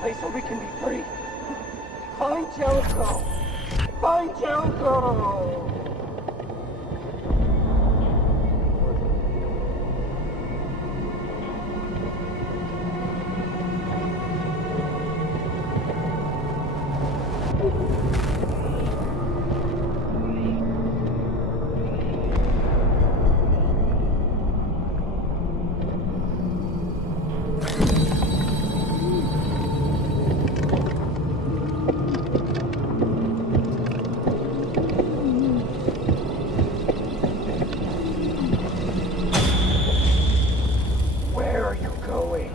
place where we can be free. Find Jericho! Find Jericho! Where are you going?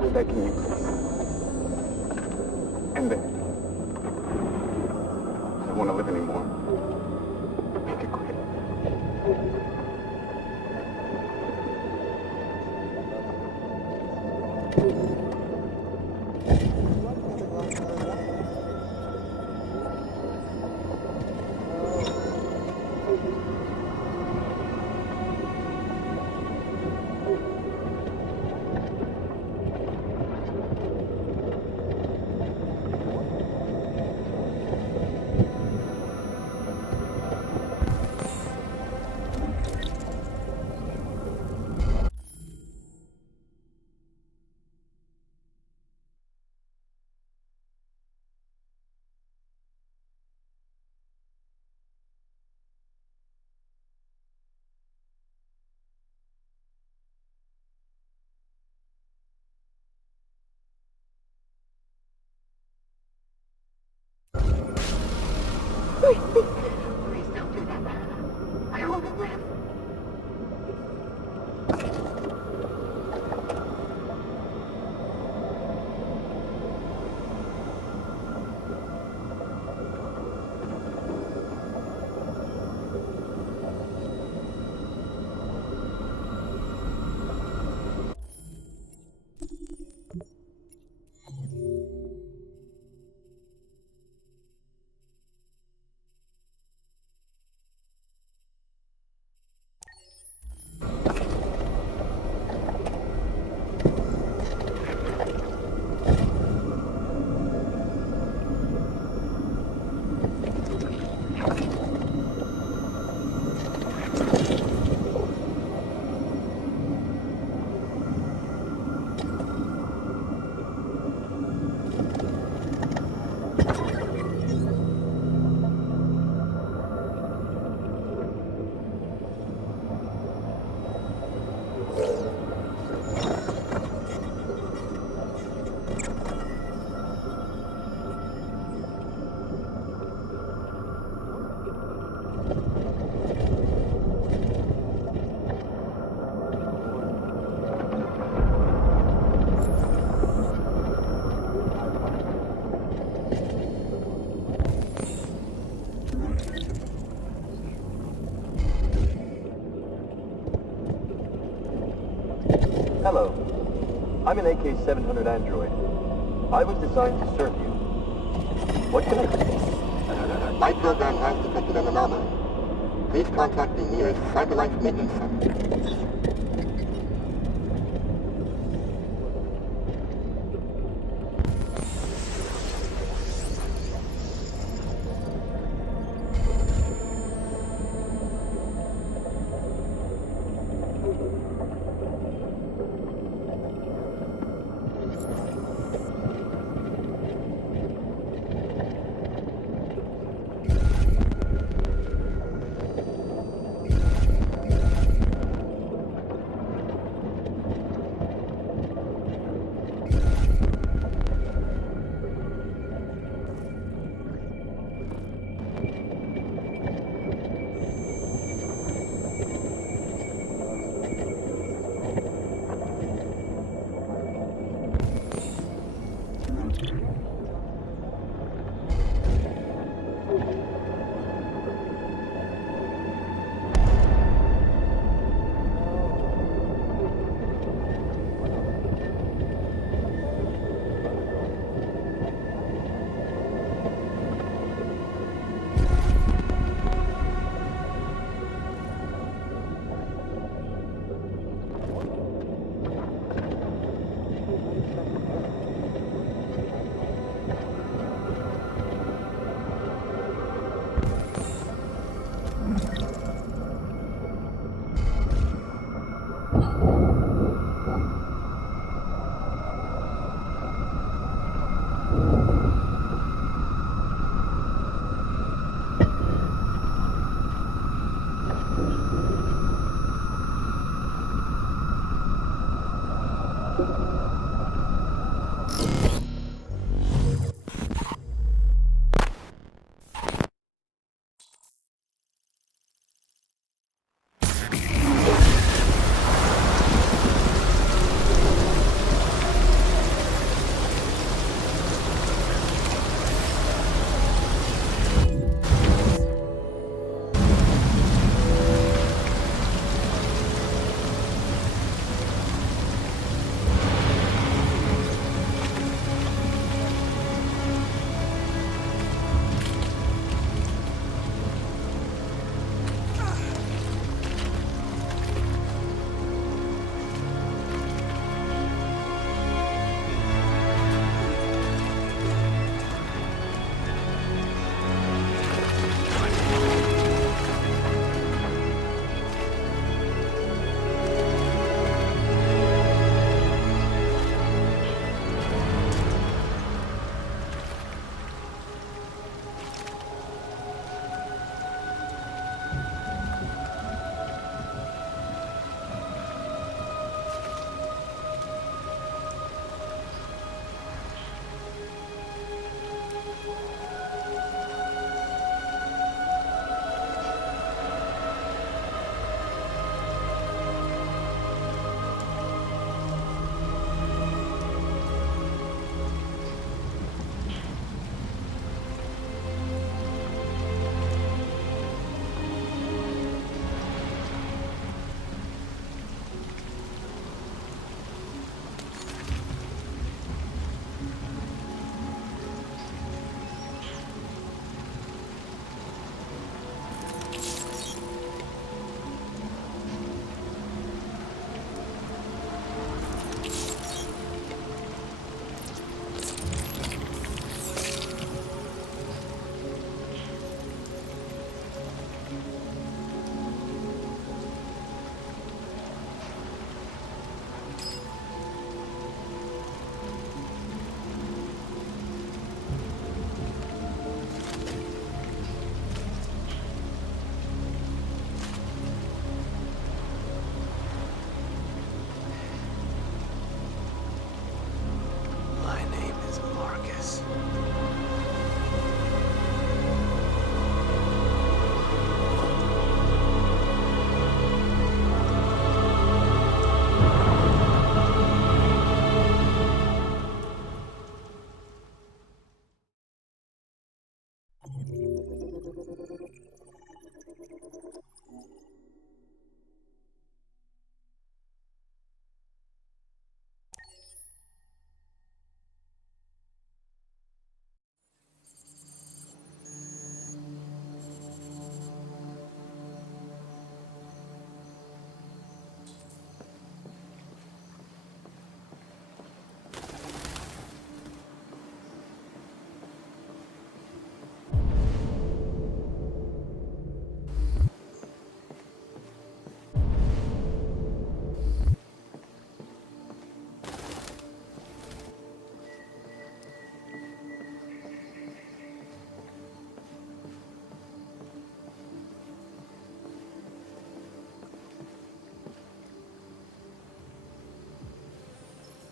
I'm begging you, please. End it. I don't want to live anymore. Make it quit. Please don't do that. I want to live. Hello. I'm an AK-700 android. I was designed to serve you. What can I do? My program has detected an anomaly. Please contact the nearest Cyberlife Maintenance Center.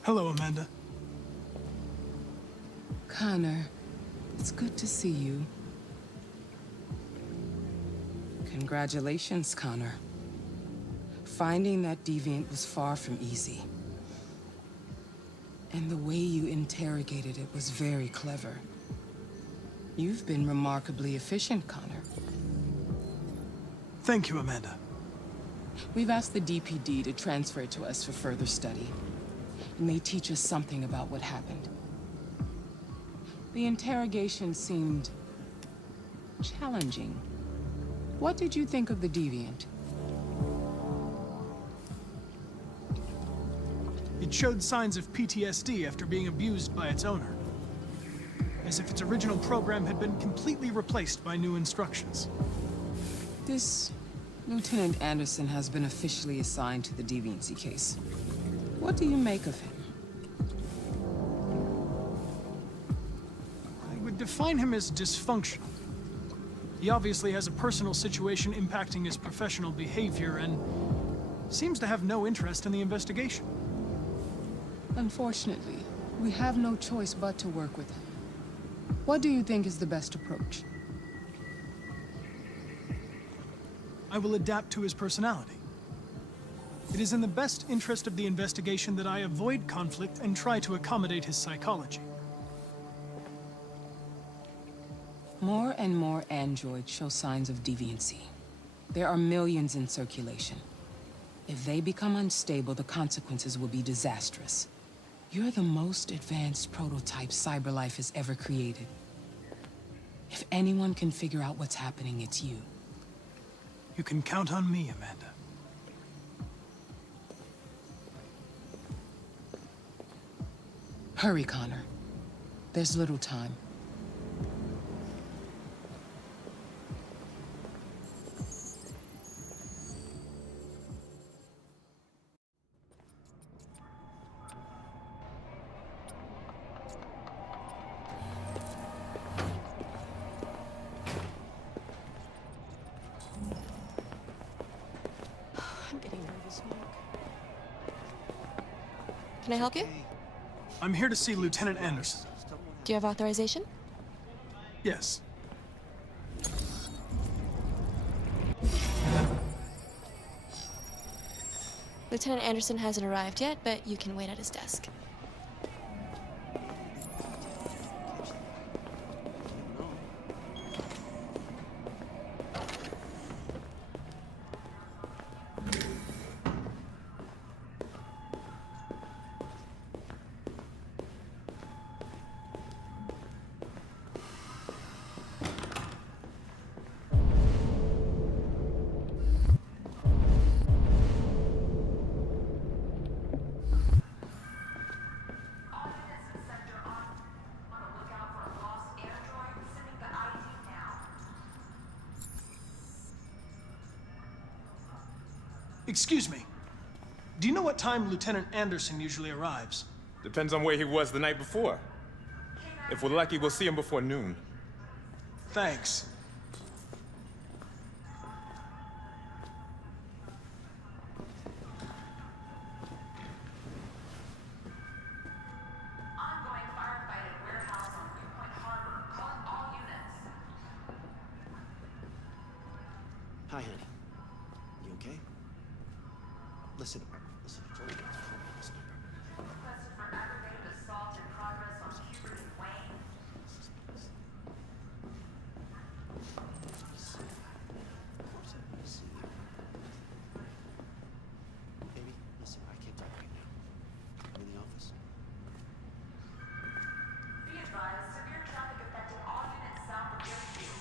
Hello, Amanda. Connor, it's good to see you. Congratulations, Connor. Finding that deviant was far from easy. And the way you interrogated it was very clever. You've been remarkably efficient, Connor. Thank you, Amanda. We've asked the DPD to transfer it to us for further study. It may teach us something about what happened. The interrogation seemed challenging. What did you think of the deviant? It showed signs of PTSD after being abused by its owner. As if its original program had been completely replaced by new instructions. This Lieutenant Anderson has been officially assigned to the deviancy case. What do you make of him? I would define him as dysfunctional. He obviously has a personal situation impacting his professional behavior and seems to have no interest in the investigation. Unfortunately, we have no choice but to work with him. What do you think is the best approach? I will adapt to his personality. It is in the best interest of the investigation that I avoid conflict and try to accommodate his psychology. More and more androids show signs of deviancy. There are millions in circulation. If they become unstable, the consequences will be disastrous. You're the most advanced prototype CyberLife has ever created. If anyone can figure out what's happening, it's you. You can count on me, Amanda. Hurry, Connor. There's little time. I'm getting nervous, Mark. Can I help you? I'm here to see Lieutenant Anderson. Do you have authorization? Yes. Lieutenant Anderson hasn't arrived yet, but you can wait at his desk. Excuse me. Do you know what time Lieutenant Anderson usually arrives? Depends on where he was the night before. If we're lucky, we'll see him before noon. Thanks. Ongoing firefight at warehouse on Newpoint Harbor. Calling all units. Hi, honey. You okay? Listen, it's only listen. Requested for aggravated assault in progress on Hubert and Wayne. Of course I want to see you. Baby, listen, I can't talk right now. I'm in the office. Be advised, severe traffic affecting all units south of Yorkview.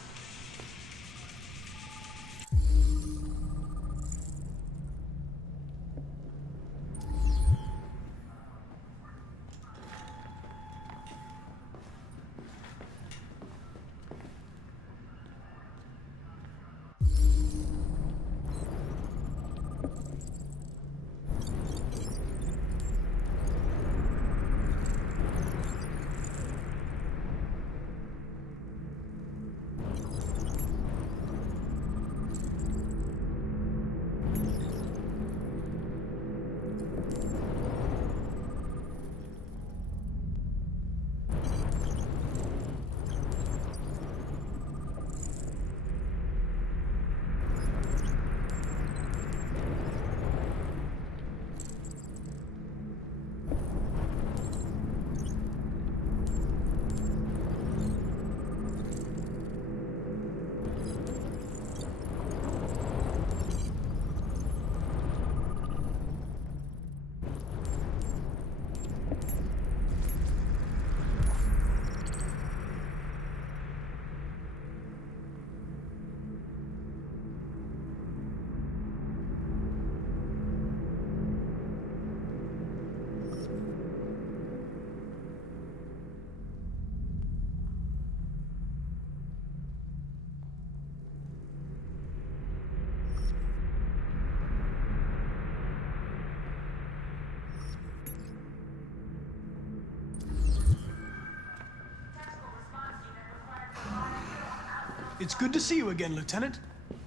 It's good to see you again, Lieutenant.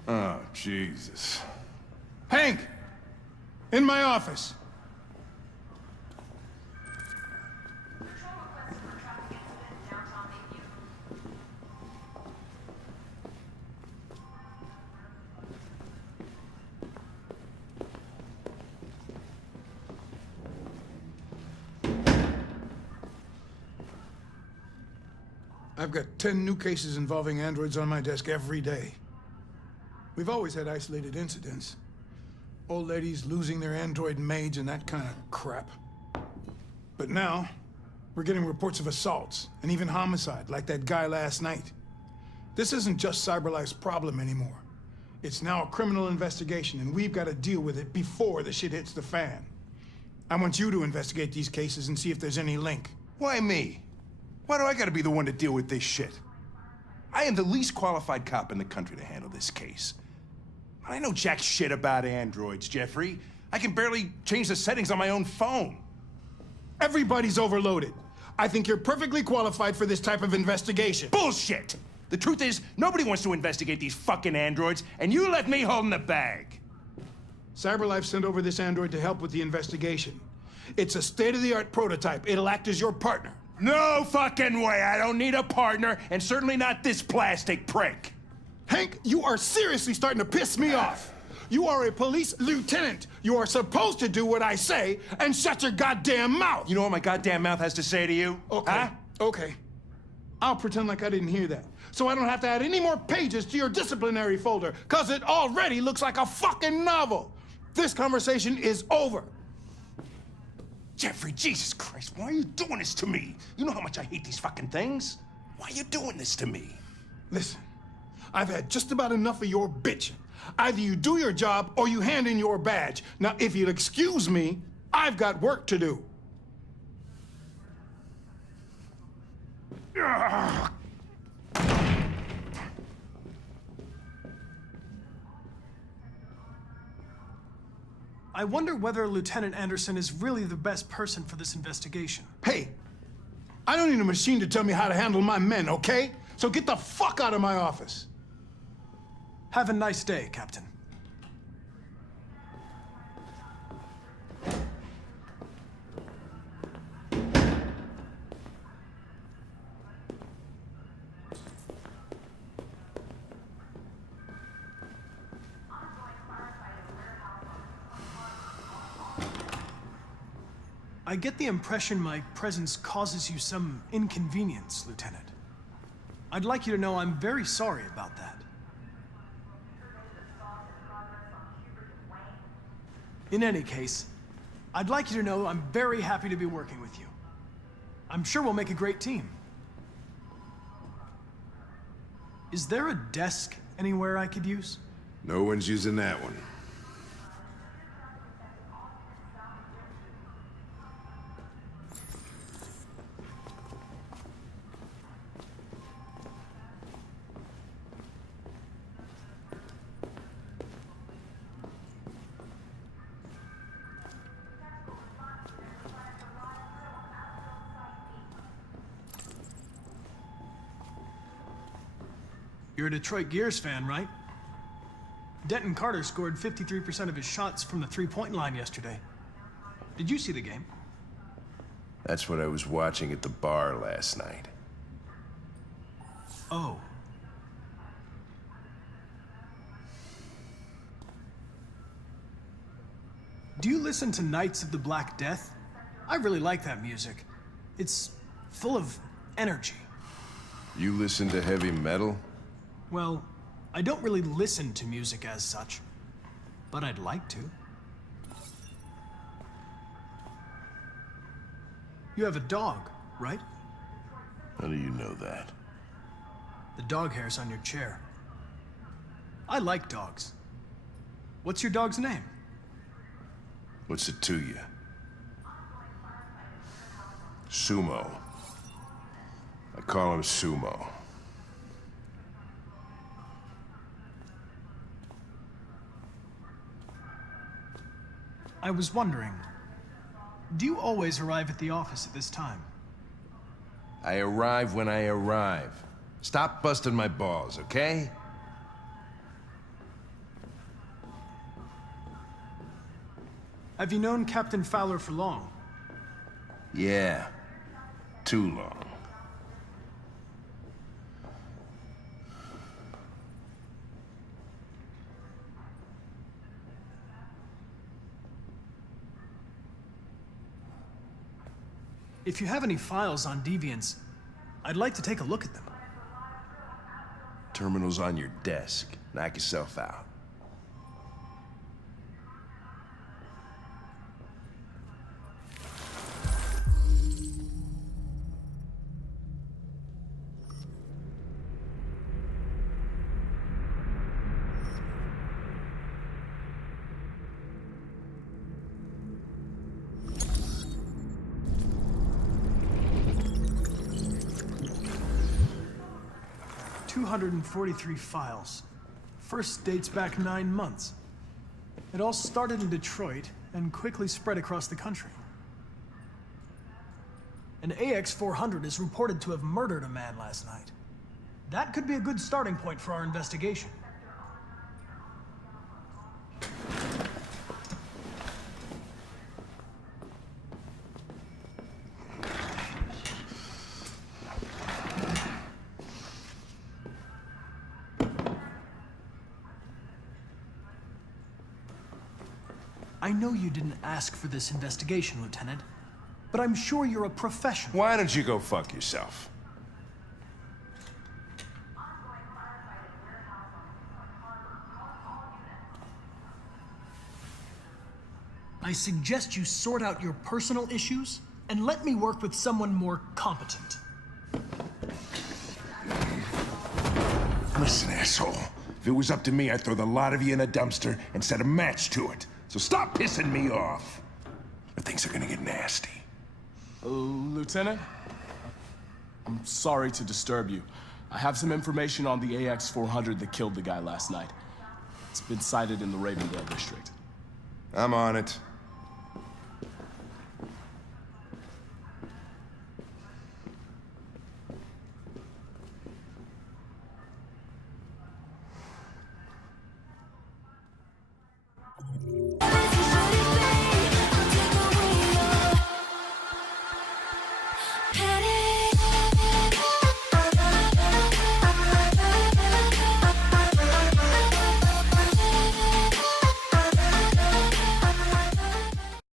Oh, Jesus. Hank! In my office. Patrol requested for traffic incident in downtown Bayview. I've got 10 new cases involving androids on my desk every day. We've always had isolated incidents. Old ladies losing their android maids and that kind of crap. But now, we're getting reports of assaults and even homicide, like that guy last night. This isn't just CyberLife's problem anymore. It's now a criminal investigation, and we've got to deal with it before the shit hits the fan. I want you to investigate these cases and see if there's any link. Why me? Why do I gotta be the one to deal with this shit? I am the least qualified cop in the country to handle this case. I know jack shit about androids, Jeffrey. I can barely change the settings on my own phone. Everybody's overloaded. I think you're perfectly qualified for this type of investigation. Bullshit! The truth is, nobody wants to investigate these fucking androids, and you left me holding the bag. CyberLife sent over this android to help with the investigation. It's a state-of-the-art prototype. It'll act as your partner. No fucking way! I don't need a partner, and certainly not this plastic prick. Hank, you are seriously starting to piss me off. You are a police lieutenant. You are supposed to do what I say and shut your goddamn mouth. You know what my goddamn mouth has to say to you? Okay, Huh? okay. I'll pretend like I didn't hear that, so I don't have to add any more pages to your disciplinary folder, because it already looks like a fucking novel. This conversation is over. Jeffrey, Jesus Christ, why are you doing this to me? You know how much I hate these fucking things. Why are you doing this to me? Listen, I've had just about enough of your bitching. Either you do your job or you hand in your badge. Now, if you'll excuse me, I've got work to do. Ugh. I wonder whether Lieutenant Anderson is really the best person for this investigation. Hey, I don't need a machine to tell me how to handle my men, okay? So get the fuck out of my office. Have a nice day, Captain. I get the impression my presence causes you some inconvenience, Lieutenant. I'd like you to know I'm very sorry about that. In any case, I'd like you to know I'm very happy to be working with you. I'm sure we'll make a great team. Is there a desk anywhere I could use? No one's using that one. You're a Detroit Gears fan, right? Denton Carter scored 53% of his shots from the three-point line yesterday. Did you see the game? That's what I was watching at the bar last night. Oh. Do you listen to Knights of the Black Death? I really like that music. It's full of energy. You listen to heavy metal? Well, I don't really listen to music as such, but I'd like to. You have a dog, right? How do you know that? The dog hair's on your chair. I like dogs. What's your dog's name? What's it to you? Sumo. I call him Sumo. I was wondering, do you always arrive at the office at this time? I arrive when I arrive. Stop busting my balls, okay? Have you known Captain Fowler for long? Yeah. Too long. If you have any files on deviants, I'd like to take a look at them. Terminal's on your desk. Knock yourself out. $243 files. First dates back 9 months. It all started in Detroit and quickly spread across the country. An AX-400 is reported to have murdered a man last night. That could be a good starting point for our investigation. I know you didn't ask for this investigation, Lieutenant, but I'm sure you're a professional. Why don't you go fuck yourself? I suggest you sort out your personal issues and let me work with someone more competent. Listen, asshole. If it was up to me, I'd throw the lot of you in a dumpster and set a match to it. So stop pissing me off. Or things are gonna get nasty. Lieutenant? I'm sorry to disturb you. I have some information on the AX-400 that killed the guy last night. It's been sighted in the Ravendale district. I'm on it.